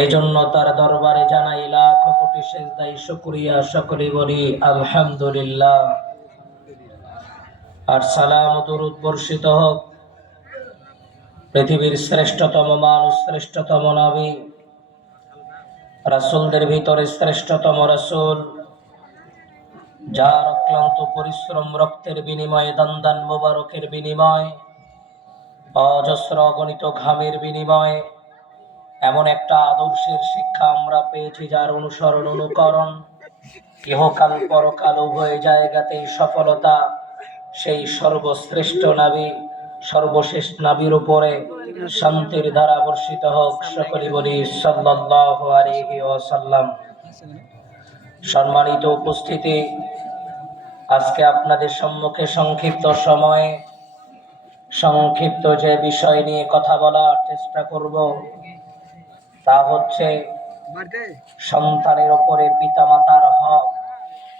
এই জন্য তার দরবারে জানাই লাখ কোটি সেজদাই শুকরিয়া, সকলে বলি আলহামদুলিল্লাহ। আর সালাম ও দরুদ বর্ষিত হোক পৃথিবীর শ্রেষ্ঠতম মানুষ, শ্রেষ্ঠতম নবী, রাসূলদের ভিতরে শ্রেষ্ঠতম রাসূল, যার অক্লান্ত পরিশ্রম, রক্তের বিনিময়ে, দান মোবারকের বিনিময়ে, অজস্র অগণিত ঘামের বিনিময়ে এমন একটা আদর্শের শিক্ষা আমরা পেয়েছি, যার অনুসরণ অনুকরণ ইহকাল পরকাল উভয় জায়গাতেই সফলতা। সেই সর্বশ্রেষ্ঠ নবী, সর্বশেষ নবীর উপরে শান্তির ধারা বর্ষিত হোক, সকলে বলি সাল্লাল্লাহু আলাইহি ওয়াসাল্লাম। সম্মানিত উপস্থিতি, আজকে আপনাদের সম্মুখে সংক্ষিপ্ত সময়ে সংক্ষিপ্ত যে বিষয় নিয়ে কথা বলার চেষ্টা করব তা হচ্ছে সন্তানের উপরে পিতামাতার